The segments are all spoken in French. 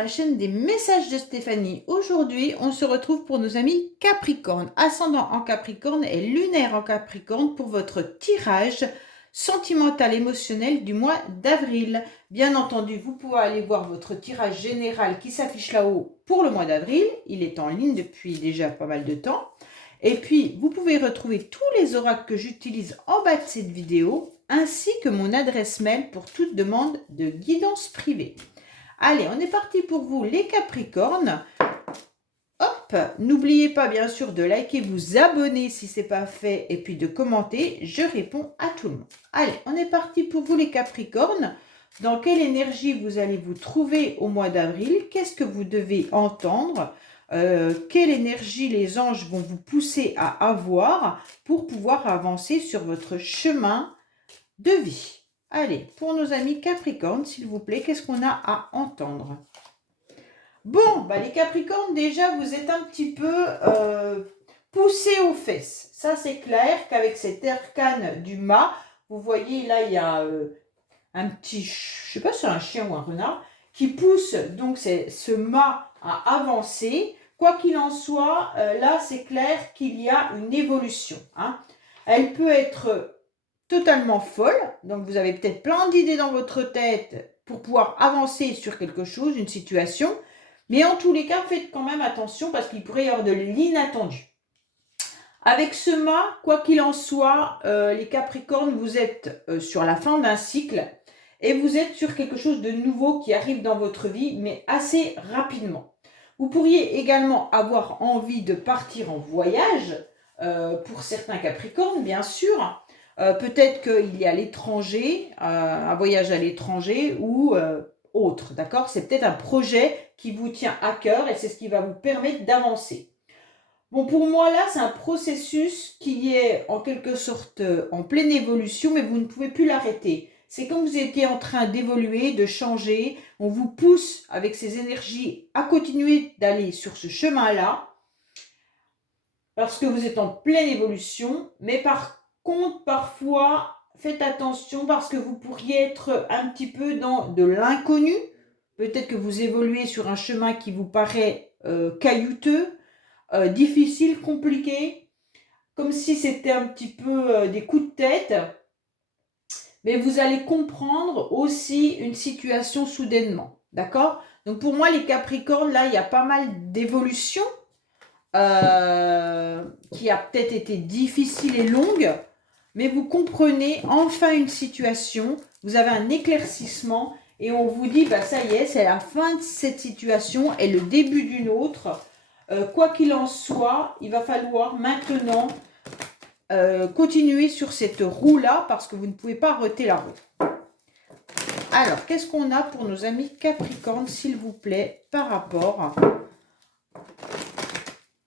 la chaîne des messages de Stéphanie. Aujourd'hui, on se retrouve pour nos amis Capricorne, ascendant en Capricorne et lunaire en Capricorne pour votre tirage sentimental émotionnel du mois d'avril. Bien entendu, vous pouvez aller voir votre tirage général qui s'affiche là-haut pour le mois d'avril. Il est en ligne depuis déjà pas mal de temps. Et puis, vous pouvez retrouver tous les oracles que j'utilise en bas de cette vidéo, ainsi que mon adresse mail pour toute demande de guidance privée. Allez, on est parti pour vous les Capricornes. Hop, n'oubliez pas bien sûr de liker, vous abonner si ce n'est pas fait et puis de commenter. Je réponds à tout le monde. Allez, on est parti pour vous les Capricornes. Dans quelle énergie vous allez vous trouver au mois d'avril? Qu'est-ce que vous devez entendre? Quelle énergie les anges vont vous pousser à avoir pour pouvoir avancer sur votre chemin de vie? Allez, pour nos amis Capricornes, s'il vous plaît, qu'est-ce qu'on a à entendre? Bon, bah les Capricornes, déjà, vous êtes un petit peu poussés aux fesses. Ça, c'est clair qu'avec cet arcane du mât, vous voyez, là, il y a un petit, je sais pas si c'est un chien ou un renard, qui pousse donc ce mât à avancer. Quoi qu'il en soit, là, c'est clair qu'il y a une évolution. Hein. Elle peut être totalement folle, donc vous avez peut-être plein d'idées dans votre tête pour pouvoir avancer sur quelque chose, une situation, mais en tous les cas, faites quand même attention parce qu'il pourrait y avoir de l'inattendu. Avec ce mât, quoi qu'il en soit, les Capricornes, vous êtes sur la fin d'un cycle et vous êtes sur quelque chose de nouveau qui arrive dans votre vie, mais assez rapidement. Vous pourriez également avoir envie de partir en voyage, pour certains Capricornes, bien sûr. Peut-être qu'il y a à l'étranger, un voyage à l'étranger ou autre, d'accord? C'est peut-être un projet qui vous tient à cœur et c'est ce qui va vous permettre d'avancer. Bon, pour moi, là, c'est un processus qui est en quelque sorte en pleine évolution, mais vous ne pouvez plus l'arrêter. C'est comme vous étiez en train d'évoluer, de changer. On vous pousse avec ces énergies à continuer d'aller sur ce chemin-là parce que vous êtes en pleine évolution. Mais par contre, parfois, faites attention parce que vous pourriez être un petit peu dans de l'inconnu. Peut-être que vous évoluez sur un chemin qui vous paraît caillouteux, difficile, compliqué, comme si c'était un petit peu des coups de tête. Mais vous allez comprendre aussi une situation soudainement. D'accord? Donc pour moi, les Capricornes, là, il y a pas mal d'évolutions qui a peut-être été difficile et longue, mais vous comprenez enfin une situation, vous avez un éclaircissement et on vous dit, bah ça y est, c'est la fin de cette situation et le début d'une autre. Quoi qu'il en soit, il va falloir maintenant continuer sur cette roue-là parce que vous ne pouvez pas arrêter la roue. Alors, qu'est-ce qu'on a pour nos amis Capricornes, s'il vous plaît, par rapport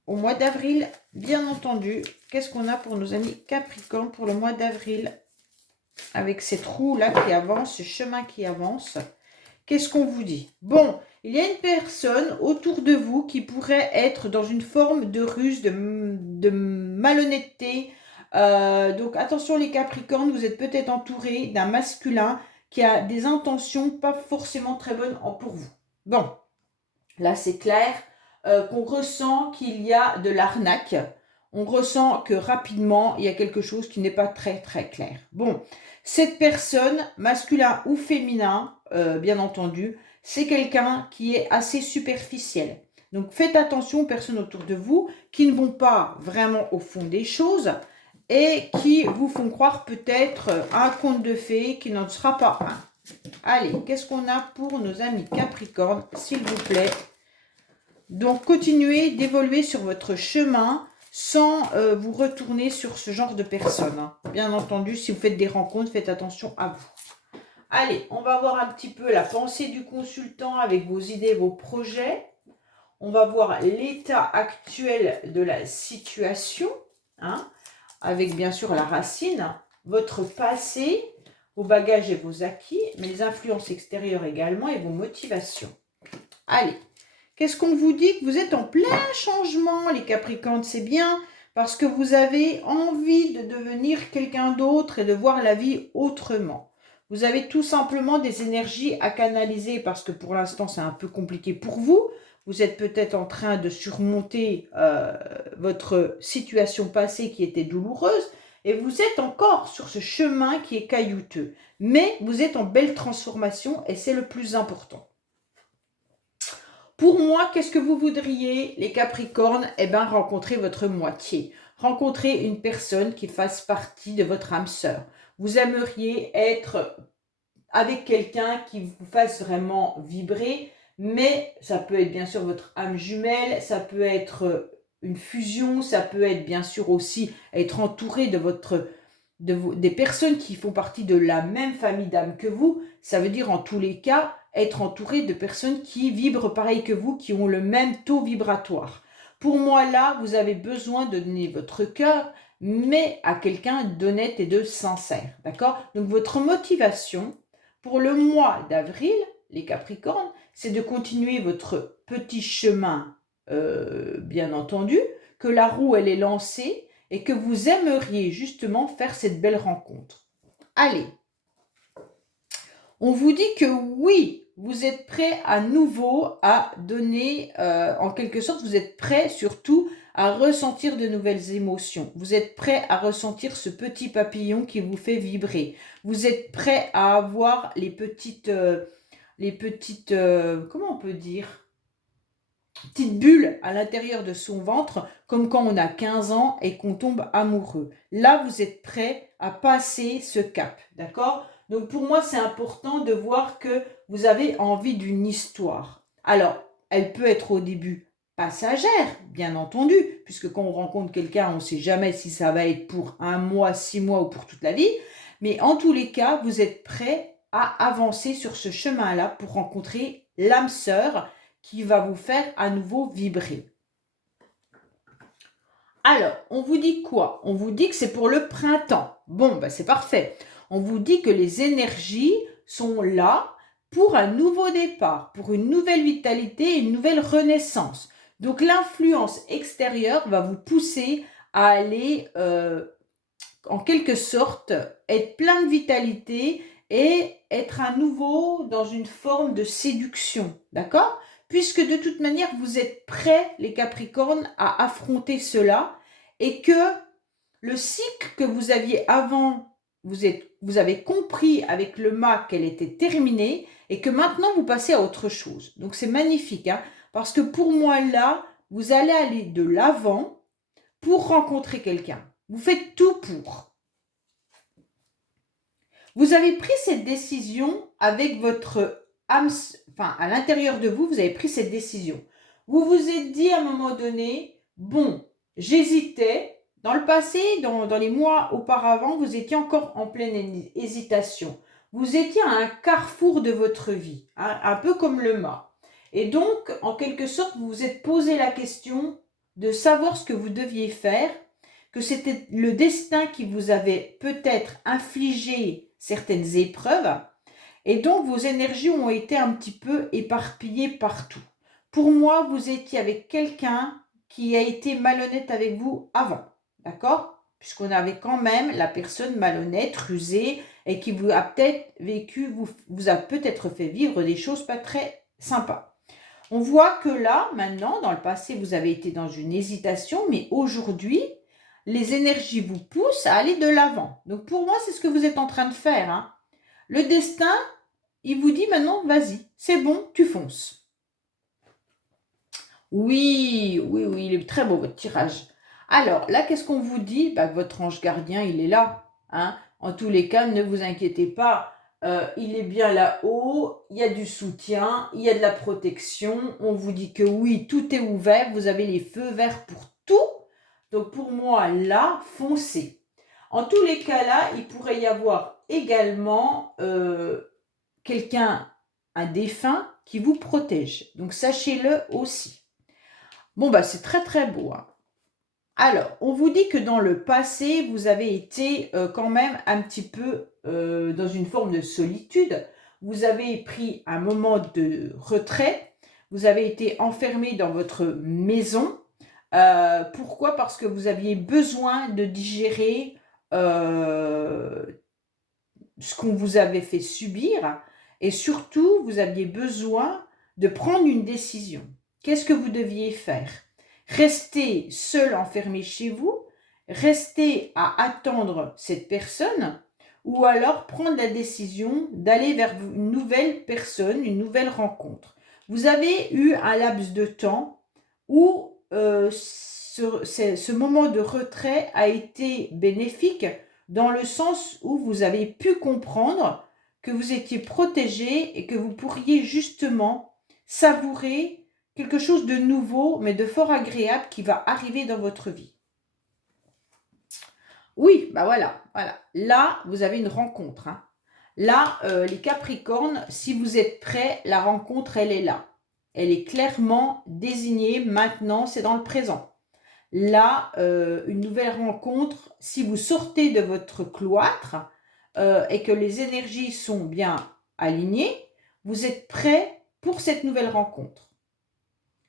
au mois d'avril, bien entendu? Qu'est-ce qu'on a pour nos amis Capricornes pour le mois d'avril? Avec cette roue-là qui avance, ce chemin qui avance. Qu'est-ce qu'on vous dit? Bon, il y a une personne autour de vous qui pourrait être dans une forme de ruse, de malhonnêteté. Donc attention les Capricornes, vous êtes peut-être entouré d'un masculin qui a des intentions pas forcément très bonnes pour vous. Bon, là c'est clair qu'on ressent qu'il y a de l'arnaque. On ressent que rapidement, il y a quelque chose qui n'est pas très très clair. Bon, cette personne, masculin ou féminin, bien entendu, c'est quelqu'un qui est assez superficiel. Donc faites attention aux personnes autour de vous qui ne vont pas vraiment au fond des choses et qui vous font croire peut-être un conte de fées qui n'en sera pas un. Allez, qu'est-ce qu'on a pour nos amis Capricorne, s'il vous plaît? Donc, continuez d'évoluer sur votre chemin sans vous retourner sur ce genre de personnes. Hein. Bien entendu, si vous faites des rencontres, faites attention à vous. Allez, on va voir un petit peu la pensée du consultant avec vos idées, vos projets. On va voir l'état actuel de la situation, hein, avec bien sûr la racine, votre passé, vos bagages et vos acquis, mais les influences extérieures également et vos motivations. Allez. Qu'est-ce qu'on vous dit? Que vous êtes en plein changement, les Capricornes. C'est bien parce que vous avez envie de devenir quelqu'un d'autre et de voir la vie autrement. Vous avez tout simplement des énergies à canaliser parce que pour l'instant, c'est un peu compliqué pour vous. Vous êtes peut-être en train de surmonter votre situation passée qui était douloureuse et vous êtes encore sur ce chemin qui est caillouteux. Mais vous êtes en belle transformation et c'est le plus important. Pour moi, qu'est-ce que vous voudriez, les Capricornes? Eh bien, rencontrer votre moitié. Rencontrer une personne qui fasse partie de votre âme sœur. Vous aimeriez être avec quelqu'un qui vous fasse vraiment vibrer, mais ça peut être bien sûr votre âme jumelle, ça peut être une fusion, ça peut être bien sûr aussi être entouré des personnes qui font partie de la même famille d'âme que vous. Ça veut dire en tous les cas être entouré de personnes qui vibrent pareil que vous, qui ont le même taux vibratoire. Pour moi là, vous avez besoin de donner votre cœur, mais à quelqu'un d'honnête et de sincère, d'accord? Donc votre motivation pour le mois d'avril, les Capricornes, c'est de continuer votre petit chemin, bien entendu, que la roue elle est lancée et que vous aimeriez justement faire cette belle rencontre. Allez, on vous dit que oui, vous êtes prêt à nouveau à donner, en quelque sorte, vous êtes prêt surtout à ressentir de nouvelles émotions. Vous êtes prêt à ressentir ce petit papillon qui vous fait vibrer. Vous êtes prêt à avoir les petites, comment on peut dire, petites bulles à l'intérieur de son ventre, comme quand on a 15 ans et qu'on tombe amoureux. Là, vous êtes prêt à passer ce cap, d'accord? Donc pour moi, c'est important de voir que vous avez envie d'une histoire. Alors, elle peut être au début passagère, bien entendu, puisque quand on rencontre quelqu'un, on ne sait jamais si ça va être pour 1 mois, 6 mois ou pour toute la vie. Mais en tous les cas, vous êtes prêt à avancer sur ce chemin-là pour rencontrer l'âme sœur qui va vous faire à nouveau vibrer. Alors, on vous dit quoi? On vous dit que c'est pour le printemps. Bon, ben c'est parfait. On vous dit que les énergies sont là pour un nouveau départ, pour une nouvelle vitalité, une nouvelle renaissance. Donc l'influence extérieure va vous pousser à aller, en quelque sorte, être plein de vitalité et être à nouveau dans une forme de séduction, d'accord? Puisque de toute manière, vous êtes prêts, les Capricornes, à affronter cela et que le cycle que vous aviez avant, vous avez compris avec le mât qu'elle était terminée et que maintenant vous passez à autre chose. Donc c'est magnifique, hein, parce que pour moi là, vous allez aller de l'avant pour rencontrer quelqu'un. Vous faites tout pour. Vous avez pris cette décision avec votre âme, enfin à l'intérieur de vous, vous avez pris cette décision. Vous vous êtes dit à un moment donné, bon, j'hésitais. Dans le passé, dans les mois auparavant, vous étiez encore en pleine hésitation. Vous étiez à un carrefour de votre vie, hein, un peu comme le mât. Et donc, en quelque sorte, vous vous êtes posé la question de savoir ce que vous deviez faire, que c'était le destin qui vous avait peut-être infligé certaines épreuves, et donc vos énergies ont été un petit peu éparpillées partout. Pour moi, vous étiez avec quelqu'un qui a été malhonnête avec vous avant, d'accord? Puisqu'on avait quand même la personne malhonnête, rusée, et qui vous a peut-être vous a peut-être fait vivre des choses pas très sympas. On voit que là, maintenant, dans le passé, vous avez été dans une hésitation, mais aujourd'hui, les énergies vous poussent à aller de l'avant. Donc pour moi, c'est ce que vous êtes en train de faire, hein. Le destin, il vous dit maintenant, vas-y, c'est bon, tu fonces. Oui, oui, oui, il est très beau votre tirage. Alors là, qu'est-ce qu'on vous dit? Bah, votre ange gardien, il est là, hein. En tous les cas, ne vous inquiétez pas, il est bien là-haut, il y a du soutien, il y a de la protection. On vous dit que oui, tout est ouvert, vous avez les feux verts pour tout. Donc pour moi, là, foncez. En tous les cas, là, il pourrait y avoir également quelqu'un, un défunt, qui vous protège. Donc sachez-le aussi. Bon, bah c'est très très beau, hein. Alors, on vous dit que dans le passé, vous avez été quand même un petit peu dans une forme de solitude. Vous avez pris un moment de retrait. Vous avez été enfermé dans votre maison. Pourquoi? Parce que vous aviez besoin de digérer ce qu'on vous avait fait subir et surtout, vous aviez besoin de prendre une décision. Qu'est-ce que vous deviez faire? Rester seul enfermé chez vous, rester à attendre cette personne ou alors prendre la décision d'aller vers une nouvelle personne, une nouvelle rencontre. Vous avez eu un laps de temps où ce moment de retrait a été bénéfique dans le sens où vous avez pu comprendre que vous étiez protégé et que vous pourriez justement savourer quelque chose de nouveau, mais de fort agréable qui va arriver dans votre vie. Oui, bah voilà. Là, vous avez une rencontre. Hein. Là, les Capricornes, si vous êtes prêts, la rencontre, elle est là. Elle est clairement désignée maintenant, c'est dans le présent. Là, une nouvelle rencontre, si vous sortez de votre cloître et que les énergies sont bien alignées, vous êtes prêts pour cette nouvelle rencontre.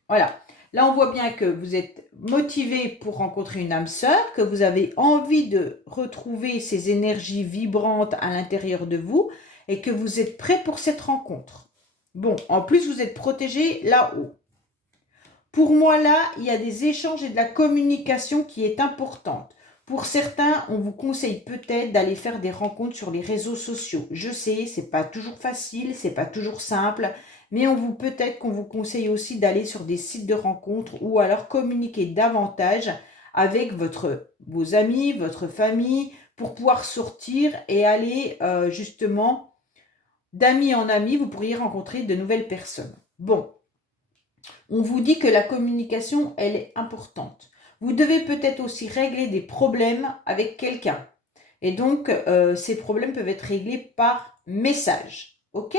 Voilà. Là, on voit bien que vous êtes motivé pour rencontrer une âme sœur, que vous avez envie de retrouver ces énergies vibrantes à l'intérieur de vous et que vous êtes prêt pour cette rencontre. Bon, en plus, vous êtes protégé là-haut. Pour moi, là, il y a des échanges et de la communication qui est importante. Pour certains, on vous conseille peut-être d'aller faire des rencontres sur les réseaux sociaux. Je sais, c'est pas toujours facile, c'est pas toujours simple, mais peut-être qu'on vous conseille aussi d'aller sur des sites de rencontres ou alors communiquer davantage avec vos amis, votre famille, pour pouvoir sortir et aller justement d'amis en ami, vous pourriez rencontrer de nouvelles personnes. Bon. On vous dit que la communication, elle est importante. Vous devez peut-être aussi régler des problèmes avec quelqu'un. Et donc, ces problèmes peuvent être réglés par message. OK?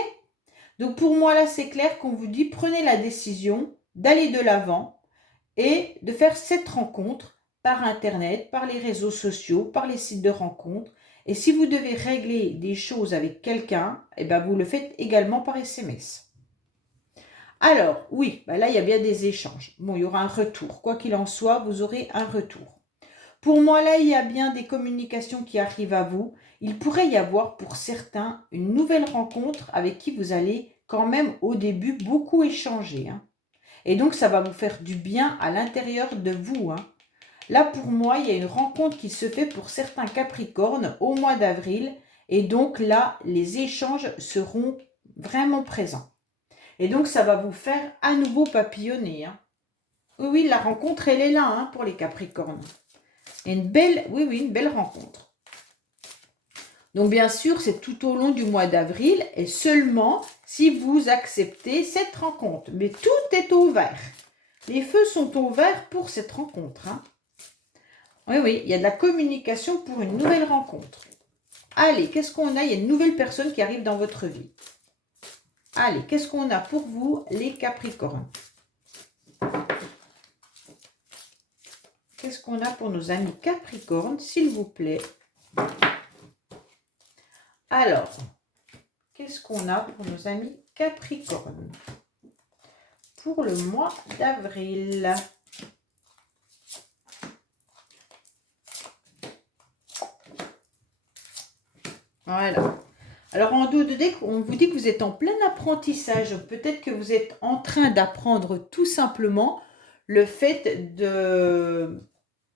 Donc, pour moi, là, c'est clair qu'on vous dit, prenez la décision d'aller de l'avant et de faire cette rencontre par Internet, par les réseaux sociaux, par les sites de rencontres. Et si vous devez régler des choses avec quelqu'un, eh ben, vous le faites également par SMS. Alors, oui, là, il y a bien des échanges. Bon, il y aura un retour. Quoi qu'il en soit, vous aurez un retour. Pour moi, là, il y a bien des communications qui arrivent à vous. Il pourrait y avoir pour certains une nouvelle rencontre avec qui vous allez quand même au début beaucoup échanger. Hein. Et donc, ça va vous faire du bien à l'intérieur de vous. Hein. Là, pour moi, il y a une rencontre qui se fait pour certains Capricornes au mois d'avril. Et donc là, les échanges seront vraiment présents. Et donc, ça va vous faire à nouveau papillonner. Hein. Oui, la rencontre, elle est là hein, pour les Capricornes. Et une belle rencontre. Donc, bien sûr, c'est tout au long du mois d'avril et seulement si vous acceptez cette rencontre. Mais tout est ouvert. Les feux sont ouverts pour cette rencontre. Hein. Oui, il y a de la communication pour une nouvelle rencontre. Allez, qu'est-ce qu'on a? Il y a une nouvelle personne qui arrive dans votre vie. Allez, qu'est-ce qu'on a pour vous, les Capricornes? Qu'est-ce qu'on a pour nos amis Capricornes, s'il vous plaît? Alors, qu'est-ce qu'on a pour nos amis Capricornes pour le mois d'avril? Voilà. Alors, en dos de deck, on vous dit que vous êtes en plein apprentissage. Peut-être que vous êtes en train d'apprendre tout simplement le fait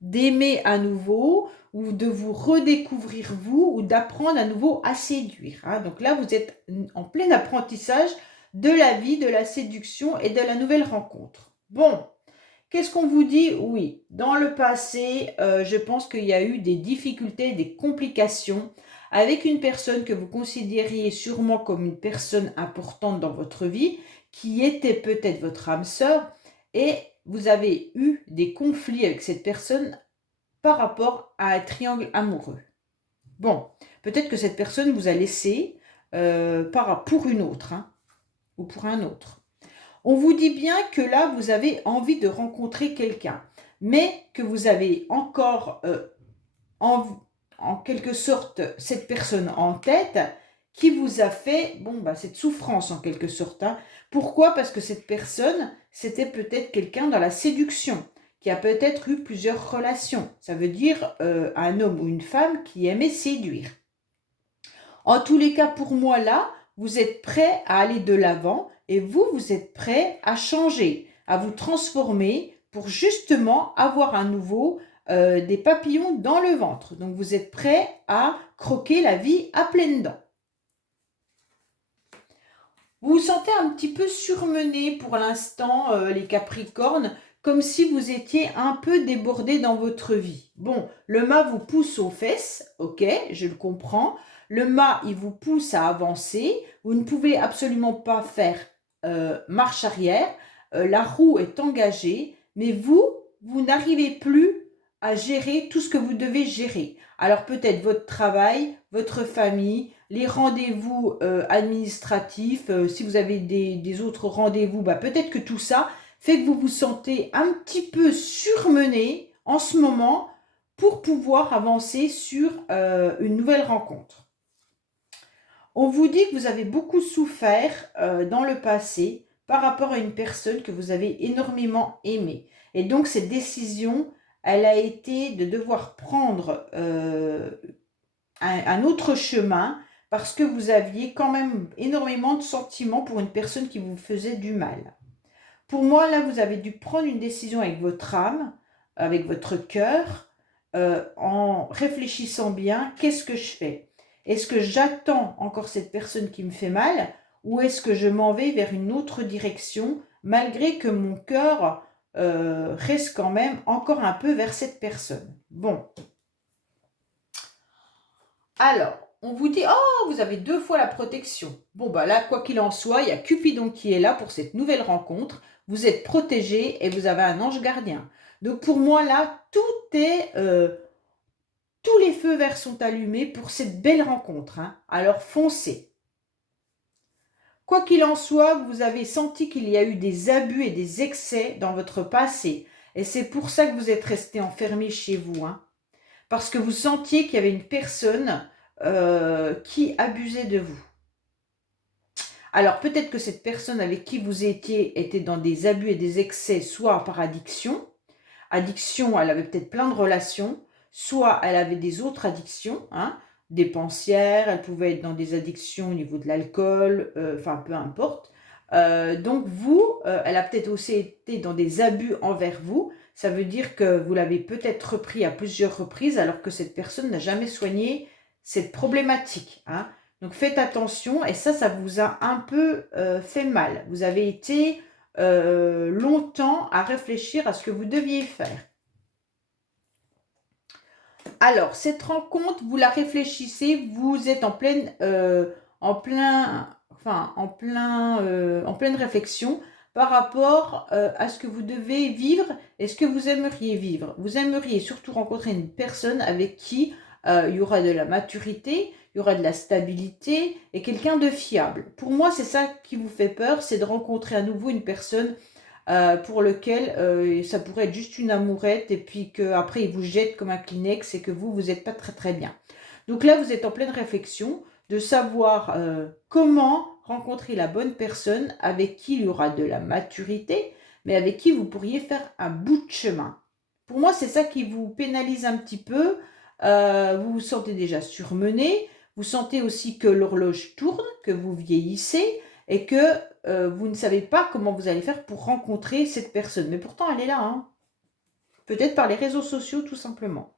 d'aimer à nouveau ou de vous redécouvrir vous ou d'apprendre à nouveau à séduire. Hein. Donc là, vous êtes en plein apprentissage de la vie, de la séduction et de la nouvelle rencontre. Bon, qu'est-ce qu'on vous dit? Oui, dans le passé, je pense qu'il y a eu des difficultés, des complications avec une personne que vous considériez sûrement comme une personne importante dans votre vie, qui était peut-être votre âme sœur, et vous avez eu des conflits avec cette personne par rapport à un triangle amoureux. Bon, peut-être que cette personne vous a laissé pour une autre, hein, ou pour un autre. On vous dit bien que là, vous avez envie de rencontrer quelqu'un, mais que vous avez encore en quelque sorte cette personne en tête qui vous a fait cette souffrance en quelque sorte. Hein. Pourquoi? Parce que cette personne, c'était peut-être quelqu'un dans la séduction, qui a peut-être eu plusieurs relations. Ça veut dire un homme ou une femme qui aimait séduire. En tous les cas, pour moi, là, vous êtes prêt à aller de l'avant et vous êtes prêt à changer, à vous transformer pour justement avoir à nouveau des papillons dans le ventre. Donc, vous êtes prêt à croquer la vie à pleines dents. Vous vous sentez un petit peu surmené pour l'instant, les Capricornes, comme si vous étiez un peu débordé dans votre vie. Bon, le mât vous pousse aux fesses, ok, je le comprends. Le mât, il vous pousse à avancer. Vous ne pouvez absolument pas faire marche arrière. La roue est engagée, mais vous n'arrivez plus à gérer tout ce que vous devez gérer. Alors peut-être votre travail, votre famille, les rendez-vous administratifs, si vous avez des autres rendez-vous, bah, peut-être que tout ça fait que vous vous sentez un petit peu surmené en ce moment pour pouvoir avancer sur une nouvelle rencontre. On vous dit que vous avez beaucoup souffert dans le passé par rapport à une personne que vous avez énormément aimée. Et donc cette décision, elle a été de devoir prendre un autre chemin parce que vous aviez quand même énormément de sentiments pour une personne qui vous faisait du mal. Pour moi, là, vous avez dû prendre une décision avec votre âme, avec votre cœur, en réfléchissant bien, qu'est-ce que je fais? Est-ce que j'attends encore cette personne qui me fait mal ou est-ce que je m'en vais vers une autre direction malgré que mon cœur reste quand même encore un peu vers cette personne? Bon, alors, on vous dit, oh, vous avez 2 fois la protection. Bon, bah là, quoi qu'il en soit, il y a Cupidon qui est là pour cette nouvelle rencontre. Vous êtes protégé et vous avez un ange gardien. Donc pour moi, là, tous les feux verts sont allumés pour cette belle rencontre, hein. Alors foncez. Quoi qu'il en soit, vous avez senti qu'il y a eu des abus et des excès dans votre passé. Et c'est pour ça que vous êtes resté enfermé chez vous, hein. Parce que vous sentiez qu'il y avait une personne qui abusait de vous. Alors peut-être que cette personne avec qui vous étiez était dans des abus et des excès, soit par addiction. Addiction, elle avait peut-être plein de relations, soit elle avait des autres addictions, hein, dépensières, elle pouvait être dans des addictions au niveau de l'alcool, enfin peu importe. Donc vous, elle a peut-être aussi été dans des abus envers vous. Ça veut dire que vous l'avez peut-être repris à plusieurs reprises alors que cette personne n'a jamais soigné cette problématique, hein. Donc faites attention et ça vous a un peu fait mal. Vous avez été longtemps à réfléchir à ce que vous deviez faire. Alors, cette rencontre, vous la réfléchissez, vous êtes en pleine réflexion par rapport à ce que vous devez vivre et ce que vous aimeriez vivre. Vous aimeriez surtout rencontrer une personne avec qui il y aura de la maturité, il y aura de la stabilité et quelqu'un de fiable. Pour moi, c'est ça qui vous fait peur, c'est de rencontrer à nouveau une personne pour lequel ça pourrait être juste une amourette et puis qu'après il vous jette comme un Kleenex et que vous n'êtes pas très très bien. Donc là, vous êtes en pleine réflexion de savoir comment rencontrer la bonne personne avec qui il y aura de la maturité, mais avec qui vous pourriez faire un bout de chemin. Pour moi, c'est ça qui vous pénalise un petit peu. Vous vous sentez déjà surmené, vous sentez aussi que l'horloge tourne, que vous vieillissez et que vous ne savez pas comment vous allez faire pour rencontrer cette personne. Mais pourtant, elle est là, hein. Peut-être par les réseaux sociaux, tout simplement.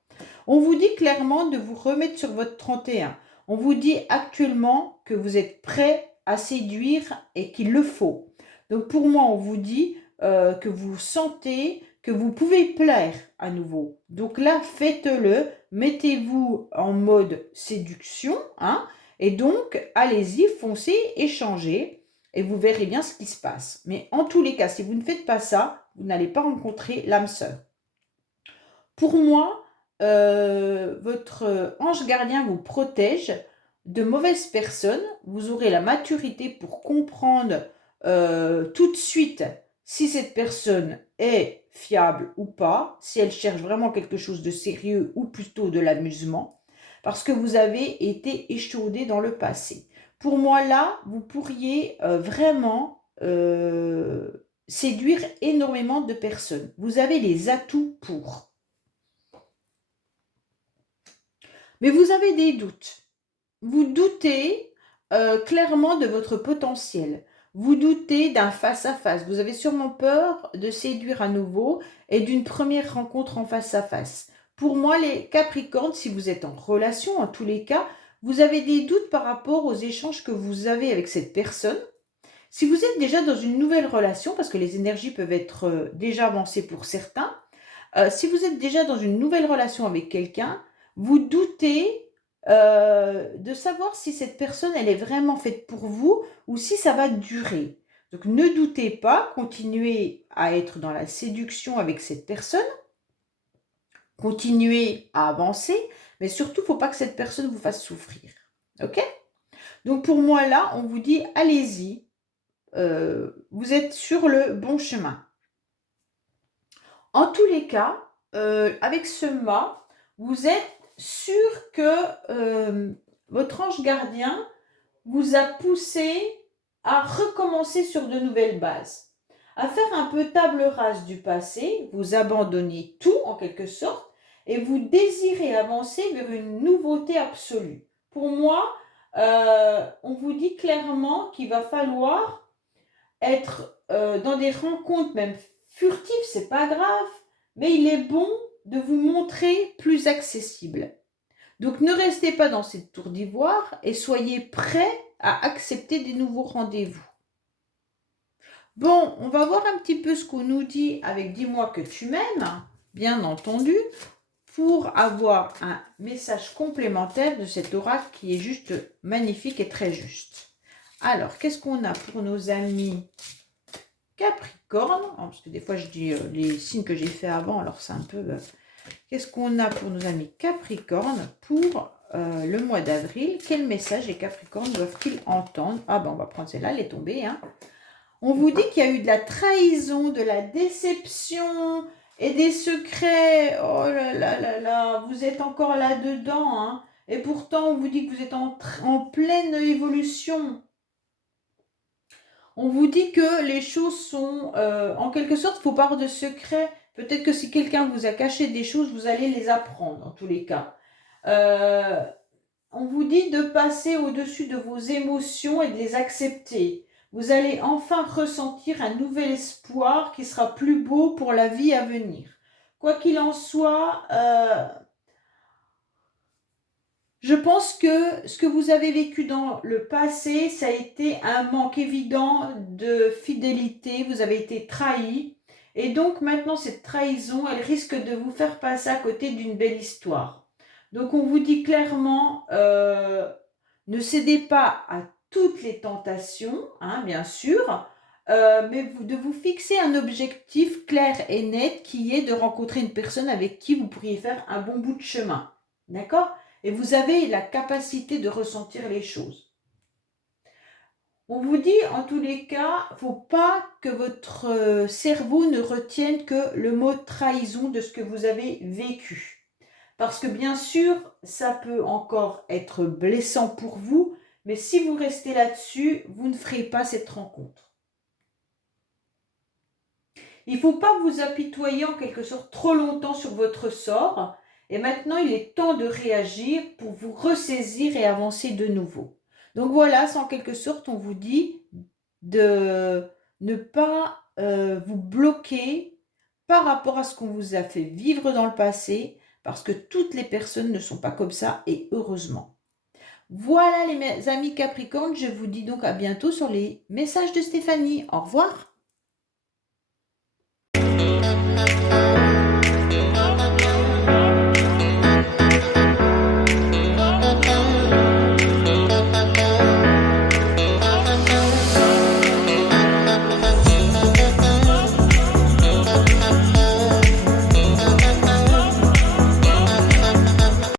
On vous dit clairement de vous remettre sur votre 31. On vous dit actuellement que vous êtes prêt à séduire et qu'il le faut. Donc pour moi, on vous dit que vous sentez que vous pouvez plaire à nouveau. Donc là, faites-le, mettez-vous en mode séduction, hein, et donc allez-y, foncez, échangez, et vous verrez bien ce qui se passe. Mais en tous les cas, si vous ne faites pas ça, vous n'allez pas rencontrer l'âme sœur. Pour moi, votre ange gardien vous protège de mauvaises personnes. Vous aurez la maturité pour comprendre tout de suite si cette personne est fiable ou pas, si elle cherche vraiment quelque chose de sérieux ou plutôt de l'amusement, parce que vous avez été échaudé dans le passé. Pour moi, là, vous pourriez vraiment séduire énormément de personnes. Vous avez les atouts pour. Mais vous avez des doutes. vous doutez clairement de votre potentiel. Vous doutez d'un face-à-face. Vous avez sûrement peur de séduire à nouveau et d'une première rencontre en face-à-face. Pour moi, les Capricornes, si vous êtes en relation, en tous les cas, vous avez des doutes par rapport aux échanges que vous avez avec cette personne. Si vous êtes déjà dans une nouvelle relation, parce que les énergies peuvent être déjà avancées pour certains, si vous êtes déjà dans une nouvelle relation avec quelqu'un, vous doutez de savoir si cette personne, elle est vraiment faite pour vous ou si ça va durer. Donc ne doutez pas, continuez à être dans la séduction avec cette personne, continuez à avancer, mais surtout, il ne faut pas que cette personne vous fasse souffrir. Ok? Donc pour moi, là, on vous dit, allez-y, vous êtes sur le bon chemin. En tous les cas, avec ce mât, vous êtes sûr que votre ange gardien vous a poussé à recommencer sur de nouvelles bases, à faire un peu table rase du passé, vous abandonnez tout en quelque sorte et vous désirez avancer vers une nouveauté absolue. Pour moi, on vous dit clairement qu'il va falloir être dans des rencontres même furtives, c'est pas grave, mais il est bon de vous montrer plus accessible. Donc ne restez pas dans cette tour d'ivoire et soyez prêts à accepter des nouveaux rendez-vous. Bon, on va voir un petit peu ce qu'on nous dit avec Dis-moi que tu m'aimes, bien entendu, pour avoir un message complémentaire de cet oracle qui est juste magnifique et très juste. Alors, qu'est-ce qu'on a pour nos amis Capricorne, parce que des fois je dis les signes que j'ai fait avant, alors c'est un peu... qu'est-ce qu'on a pour nos amis Capricorne pour le mois d'avril? Quel message les Capricornes doivent-ils entendre? Ah ben on va prendre celle-là, elle est tombée. Hein. On vous dit qu'il y a eu de la trahison, de la déception et des secrets. Oh là là là là, vous êtes encore là-dedans. Hein. Et pourtant, on vous dit que vous êtes en pleine évolution. On vous dit que les choses sont, en quelque sorte, il ne faut pas avoir de secret. Peut-être que si quelqu'un vous a caché des choses, vous allez les apprendre, en tous les cas. On vous dit de passer au-dessus de vos émotions et de les accepter. Vous allez enfin ressentir un nouvel espoir qui sera plus beau pour la vie à venir. Quoi qu'il en soit, je pense que ce que vous avez vécu dans le passé, ça a été un manque évident de fidélité, vous avez été trahi. Et donc maintenant, cette trahison, elle risque de vous faire passer à côté d'une belle histoire. Donc on vous dit clairement, ne cédez pas à toutes les tentations, hein, bien sûr, mais de vous fixer un objectif clair et net qui est de rencontrer une personne avec qui vous pourriez faire un bon bout de chemin. D'accord ? Et vous avez la capacité de ressentir les choses. On vous dit, en tous les cas, il ne faut pas que votre cerveau ne retienne que le mot trahison de ce que vous avez vécu. Parce que bien sûr, ça peut encore être blessant pour vous, mais si vous restez là-dessus, vous ne ferez pas cette rencontre. Il ne faut pas vous apitoyer en quelque sorte trop longtemps sur votre sort. Et maintenant, il est temps de réagir pour vous ressaisir et avancer de nouveau. Donc voilà, c'est en quelque sorte, on vous dit de ne pas vous bloquer par rapport à ce qu'on vous a fait vivre dans le passé, parce que toutes les personnes ne sont pas comme ça, et heureusement. Voilà les amis Capricornes, je vous dis donc à bientôt sur les messages de Stéphanie. Au revoir.